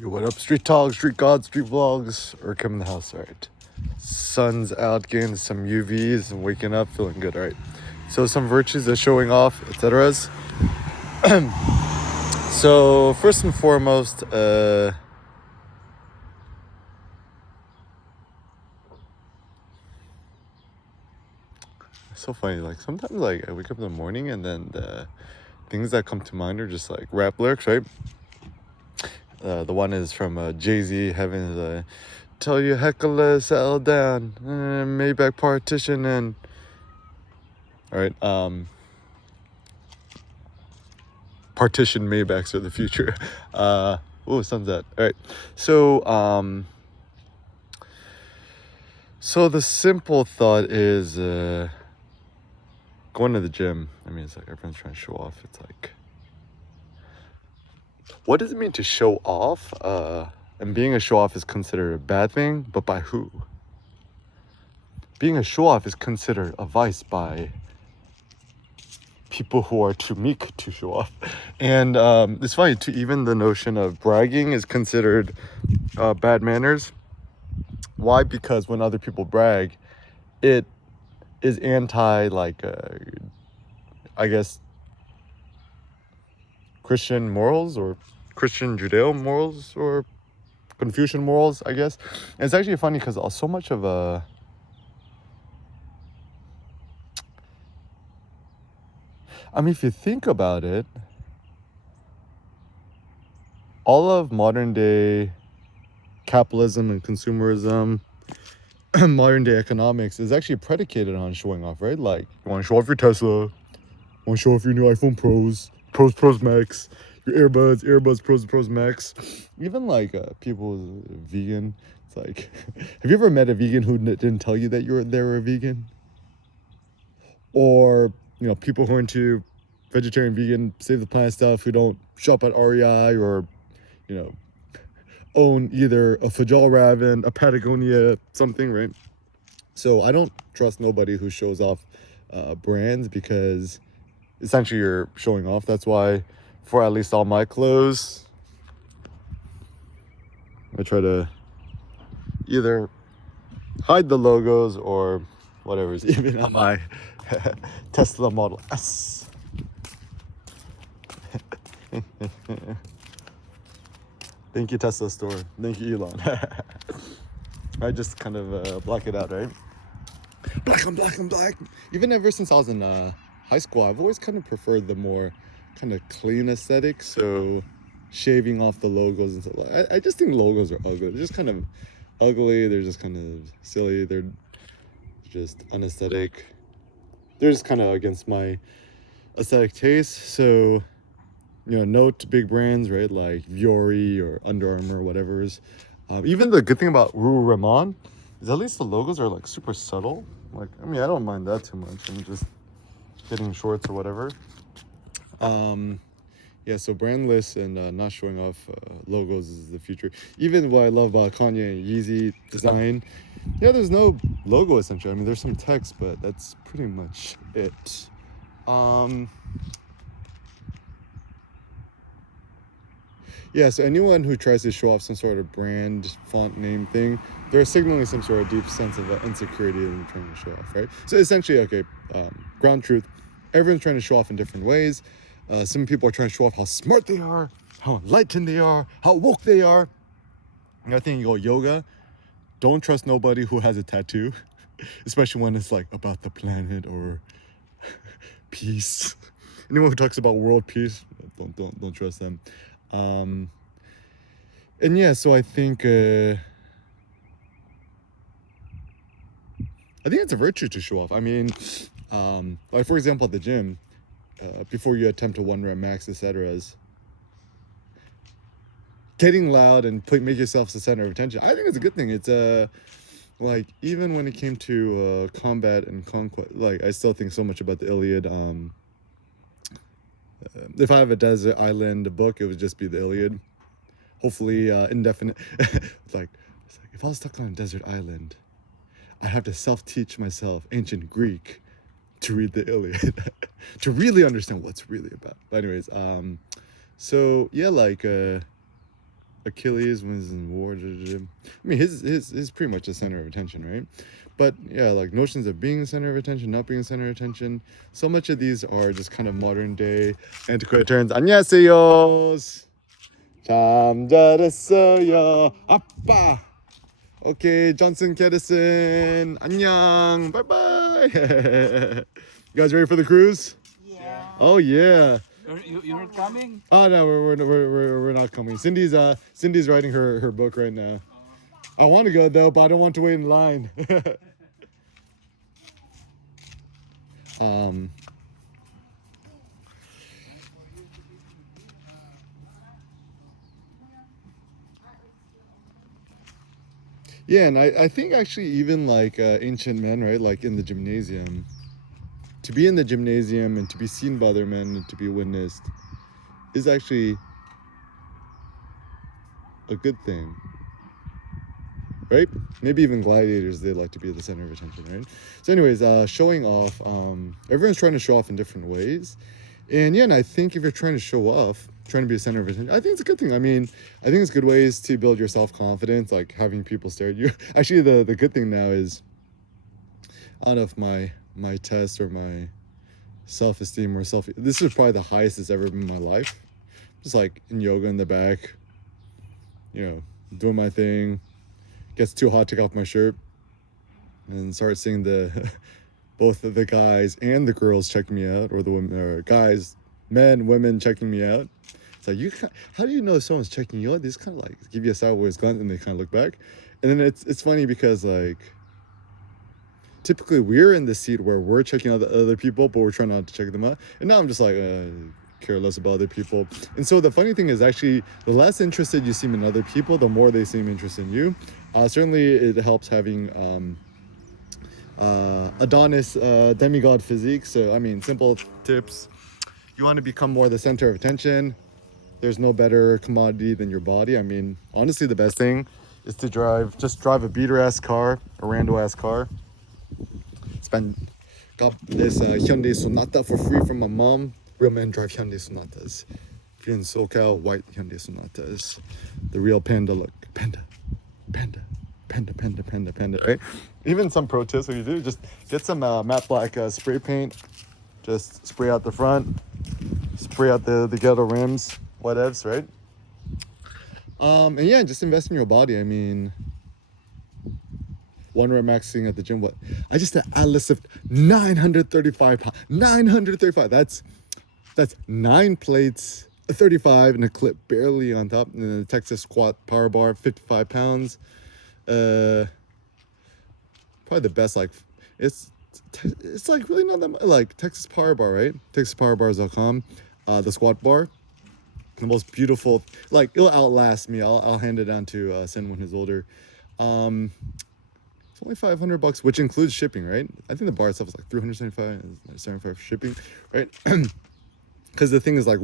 Yo, what up, street talk, street gods, street vlogs, or come in the house, alright? Sun's out, getting some UVs, and waking up, feeling good, alright? So some virtues are showing off, etc. So first and foremost, it's so funny, like sometimes like I wake up in the morning and then the things that come to mind are just like rap lyrics, right? The one is from Jay-Z, having the tell you heckler settle down, Maybach partition and alright, partition Maybachs are the future. Sun's out. Alright. So the simple thought is going to the gym. I mean, it's like everyone's trying to show off. It's like, what does it mean to show off? And being a show off is considered a bad thing, but by who? Being a show off is considered a vice by people who are too meek to show off. And it's funny too, even the notion of bragging is considered bad manners. Why? Because when other people brag, it is anti, like, I guess, Christian morals or Christian Judeo morals or Confucian morals, I guess. And it's actually funny because so much of I mean, if you think about it, all of modern day capitalism and consumerism, modern day economics is actually predicated on showing off, right? Like, you want to show off your Tesla, you want to show off your new iPhone Pros Max, your earbuds Pros Max. Even like people vegan. It's like, have you ever met a vegan who didn't tell you that they were a vegan? Or, people who are into vegetarian, vegan, save the planet stuff, who don't shop at REI or, own either a Fjallraven, a Patagonia, something, right? So I don't trust nobody who shows off brands, because essentially you're showing off. That's why for at least all my clothes, I try to either hide the logos or whatever's even on my Tesla Model S. Thank you, Tesla store. Thank you, Elon. I just kind of block it out, right? Black. Even ever since I was in high school, I've always kind of preferred the more kind of clean aesthetic. So shaving off the logos and stuff. I just think logos are ugly. They're just kind of ugly. They're just kind of silly. They're just unaesthetic. They're just kind of against my aesthetic taste. So, note big brands, right? Like Viore or Under Armour, whatever's. Even the good thing about Rue Ramon is at least the logos are like super subtle. Like, I mean, I don't mind that too much. I'm just getting shorts or whatever. Yeah, so brandless and not showing off logos is the future. Even what I love about Kanye and Yeezy design, there's no logo essentially. I mean, there's some text, but that's pretty much it. So anyone who tries to show off some sort of brand, font name thing, they're signaling some sort of deep sense of insecurity and trying to show off, right? So essentially, ground truth, everyone's trying to show off in different ways. Some people are trying to show off how smart they are, how enlightened they are, how woke they are. And I think you go yoga, don't trust nobody who has a tattoo, especially when it's like about the planet or peace. Anyone who talks about world peace, don't trust them. So I think it's a virtue to show off. I mean, like for example, at the gym, before you attempt to 1 rep max, etc., getting loud and make yourself the center of attention, I think it's a good thing. It's like, even when it came to combat and conquest, like, I still think so much about the Iliad. If I have a desert island book, it would just be the Iliad. Hopefully indefinite. it's like if I was stuck on a desert island, I have to self-teach myself ancient Greek to read the Iliad to really understand what's really about. But anyways, Achilles when he's in war. I mean, his pretty much the center of attention, right? But yeah, like notions of being the center of attention, not being the center of attention. So much of these are just kind of modern day antiquated terms. 안녕하세요. 잠잘했어요. 아빠. Okay, Johnson Kedison. 안녕. Bye bye. You guys ready for the cruise? Yeah. Oh yeah. You're not coming? Oh no, we're not coming. Cindy's writing her book right now. I want to go though, but I don't want to wait in line. um. Yeah, and I think actually even like ancient men, right? Like in the gymnasium, to be in the gymnasium and to be seen by other men and to be witnessed is actually a good thing, right? Maybe even gladiators, they like to be at the center of attention, right? So anyways, showing off, everyone's trying to show off in different ways. And yeah, and I think if you're trying to show off, trying to be a center of attention, I think it's a good thing. I mean, I think it's good ways to build your self-confidence, like having people stare at you. Actually, the good thing now is, I don't know if my test or my self-esteem or this is probably the highest it's ever been in my life. Just like in yoga in the back, you know, doing my thing. Gets too hot, take off my shirt and start seeing the both of the guys and the girls checking me out, or the women, or guys, men, women checking me out. It's like, how do you know if someone's checking you out? They just kind of like give you a sideways glance and they kind of look back. And then it's funny because like typically we're in the seat where we're checking out the other people, but we're trying not to check them out. And now I'm just like care less about other people. And so the funny thing is actually the less interested you seem in other people, the more they seem interested in you. Certainly it helps having Adonis demigod physique. So I mean, simple tips. You want to become more the center of attention. There's no better commodity than your body. I mean, honestly, the best thing is to just drive a beater ass car, a rando ass car. Got this Hyundai Sonata for free from my mom. Real men drive Hyundai Sonatas. If you're in SoCal, white Hyundai Sonatas. The real panda look. Panda, right? Even some pro tips, what you do, just get some matte black spray paint. Just spray out the front. Spray out the ghetto rims. Whatevs, right? And yeah, just invest in your body. I mean, one rep maxing at the gym. What? I just did Atlas lift 935 pounds. 935. That's 9 plates, 35 and a clip barely on top. And then the Texas squat power bar, 55 pounds. Probably the best. Like it's like really not that much. Like Texas power bar, right? TexasPowerBars.com. The squat bar. The most beautiful, like it'll outlast me. I'll hand it down to Sen when he's older. It's only $500, which includes shipping, right? I think the bar itself is like $375 for shipping, right? Because the thing is like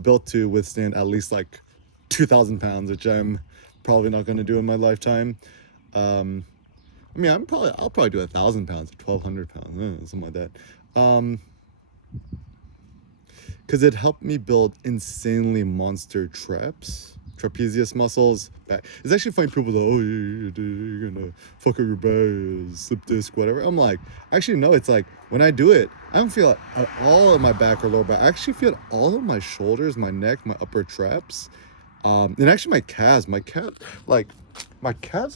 built to withstand at least like 2,000 pounds, which I'm probably not going to do in my lifetime. I mean, I'll probably do 1,000 pounds, 1,200 pounds, something like that. Because it helped me build insanely monster trapezius muscles. Back. It's actually funny, people go, oh, you're gonna fuck up your back, slip disc, whatever. I'm like, actually, no, it's like, when I do it, I don't feel it at all in my back or lower back. I actually feel all of my shoulders, my neck, my upper traps, and actually my calves. My calves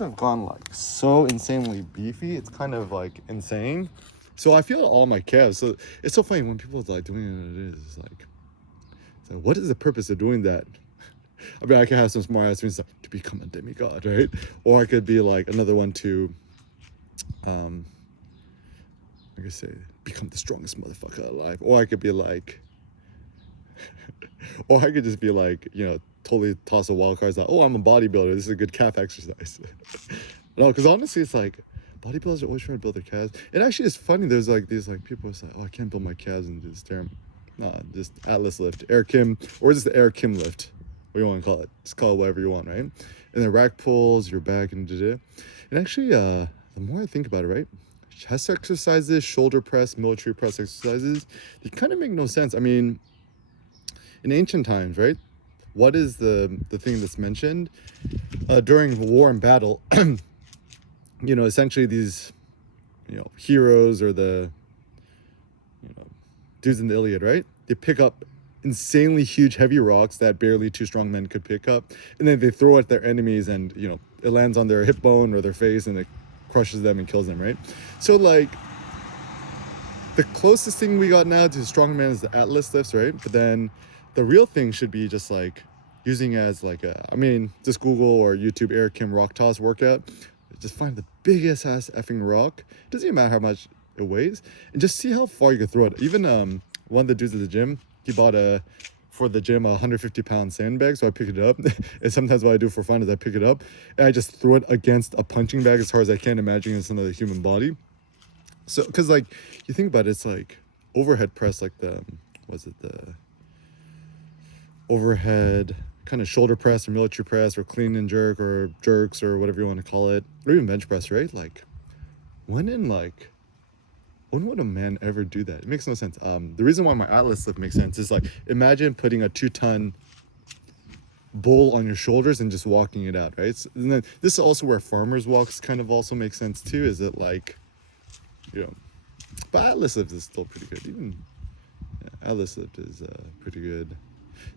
have gone like so insanely beefy. It's kind of like insane. So I feel all my calves. So it's so funny when people are like doing it. It's like, what is the purpose of doing that? I mean, I could have some smart ass things like to become a demigod, right? Or I could be like another one to, like I say, become the strongest motherfucker alive. Or I could be like, or I could just be like, you know, totally toss a wild card. Like, oh, I'm a bodybuilder. This is a good calf exercise. No, because honestly, it's like bodybuilders are always trying to build their calves. It actually is funny. There's like these like people say, oh, I can't build my calves and just stare. Nah, just Atlas lift, Air Kim, or just the Air Kim lift. What do you want to call it? Just call it whatever you want, right? And then rack pulls, your back, and And actually, the more I think about it, right? Chest exercises, shoulder press, military press exercises, they kind of make no sense. I mean, in ancient times, right? what is the thing that's mentioned during war and battle. You know, essentially these, you know, heroes or the, you know, dudes in the Iliad, right? They pick up insanely huge heavy rocks that barely two strong men could pick up, and then they throw it at their enemies, and you know, it lands on their hip bone or their face, and it crushes them and kills them, right? So like the closest thing we got now to strongman is the Atlas lifts, right? But then the real thing should be just like using as like a, I mean, just Google or YouTube Eric Kim rock toss workout. Just find the biggest ass effing rock. Doesn't even matter how much it weighs, and just see how far you can throw it. Even one of the dudes at the gym, he bought for the gym a 150-pound sandbag, so I pick it up. And sometimes what I do for fun is I pick it up and I just throw it against a punching bag as hard as I can, imagine it's another human body. So, because like you think about it, it's like overhead press, like the the overhead kind of shoulder press or military press or clean and jerk or jerks or whatever you want to call it, or even bench press, right? Like when would a man ever do that? It makes no sense. The reason why my Atlas lift makes sense is like, imagine putting a 2-ton bowl on your shoulders and just walking it out, right? So, and then this is also where farmers walks kind of also makes sense too. Is it like, you know, but Atlas lift is still pretty good. Even Atlas lift is pretty good.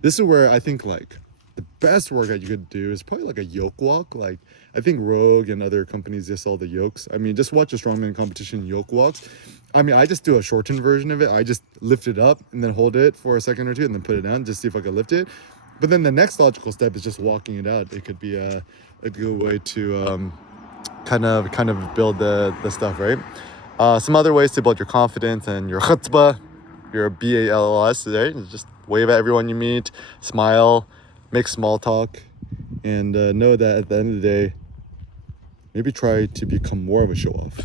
This is where I think like the best workout you could do is probably like a yoke walk. Like I think Rogue and other companies just sell the yokes. I mean, just watch a strongman competition yoke walks. I mean, I just do a shortened version of it. I just lift it up and then hold it for a second or two and then put it down, just see if I can lift it. But then the next logical step is just walking it out. It could be a good way to kind of build the stuff, right? Some other ways to build your confidence and your chutzpah, your BALLS, right? Just wave at everyone you meet, smile, make small talk, and know that at the end of the day, maybe try to become more of a show-off.